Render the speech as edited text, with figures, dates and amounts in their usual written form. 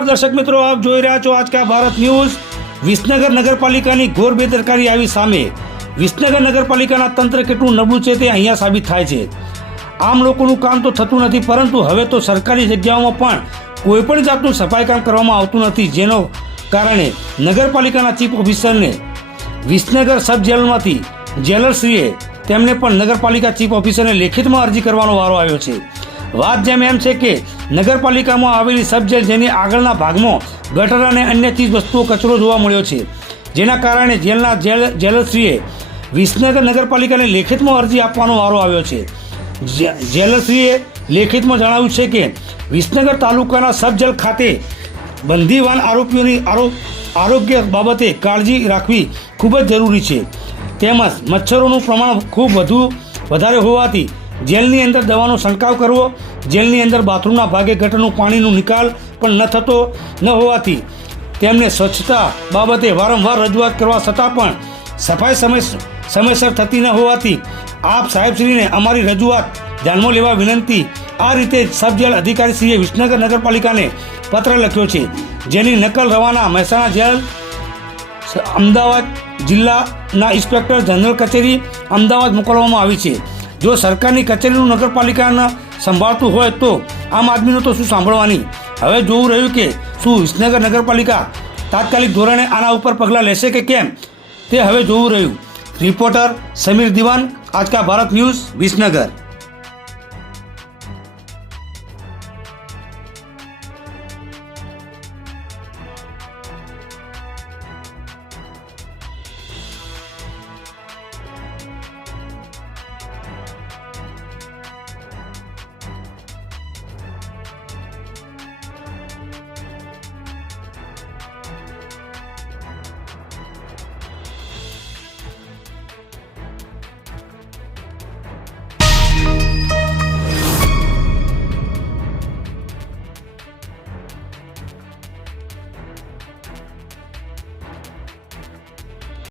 નમસ્કાર દર્શક મિત્રો, આપ જોઈ રહ્યા છો આજકા ભારત ન્યૂઝ। વિસનગર નગરપાલિકાની ઘોર બેદરકારી આવી સામે। વિસનગર નગરપાલિકાના તંત્ર કેટલું નબળું છે તે અહીંયા સાબિત થાય છે। આમ લોકોનું કામ તો થતું નથી, પરંતુ હવે તો સરકારી જગ્યાઓમાં પણ કોઈ પણ જાતનું સફાઈ કામ કરવામાં આવતું નથી, જેનો કારણે નગરપાલિકાના ચીફ ઓફિસરને વિસનગર સબ જેલમાંથી જેલરશ્રીએ તેમને પણ નગરપાલિકા ચીફ ઓફિસરને લેખિતમાં અરજી કરવાનો વારો આવ્યો છે। વાત જેમ એમ છે કે નગરપાલિકામાં આવેલી સબ જેલ જેની આગળના ભાગમાં ગટર અને અન્ય ચીજ વસ્તુઓ કચરો જોવા મળ્યો છે, જેના કારણે જેલના જેલરશ્રીએ વિસનગર નગરપાલિકાને લેખિતમાં અરજી આપવાનો વારો આવ્યો છે। જેલરશ્રીએ લેખિતમાં જણાવ્યું છે કે વિસનગર તાલુકાના સબ જેલ ખાતે બંદીવાન આરોપીઓની આરોગ્ય બાબતે કાળજી રાખવી ખૂબ જ જરૂરી છે, તેમજ મચ્છરોનું પ્રમાણ ખૂબ વધારે હોવાથી જેલની અંદર દવાનો છંટકાવ કરવો, જેલની અંદર બાથરૂમના ભાગે ગટરનું પાણીનો નિકાલ પણ ન થતો ન હોવાથી તેમને સ્વચ્છતા બાબતે વારંવાર રજૂઆત કરવા છતાં પણ સફાઈ સમયસર થતી ન હોવાથી આપ સાહેબશ્રીને અમારી રજૂઆત ધ્યાનમાં લેવા વિનંતી। આ રીતે સબ જેલ અધિકારીશ્રીએ વિસનગર નગરપાલિકાને પત્ર લખ્યો છે, જેની નકલ રવાના મહેસાણા જેલ, અમદાવાદ જિલ્લાના ઇન્સ્પેક્ટર જનરલ કચેરી અમદાવાદ મોકલવામાં આવી છે। જો સરકારની કચેરીનું નગરપાલિકાના સંભાળતું હોય તો આમ આદમીનો તો શું સાંભળવાની। હવે જોવું રહ્યું કે શું વિસનગર નગરપાલિકા તાત્કાલિક ધોરણે આના ઉપર પગલાં લેશે કે કેમ, તે હવે જોવું રહ્યું। રિપોર્ટર સમીર દિવાન, આજકા ભારત ન્યૂઝ, વિસનગર।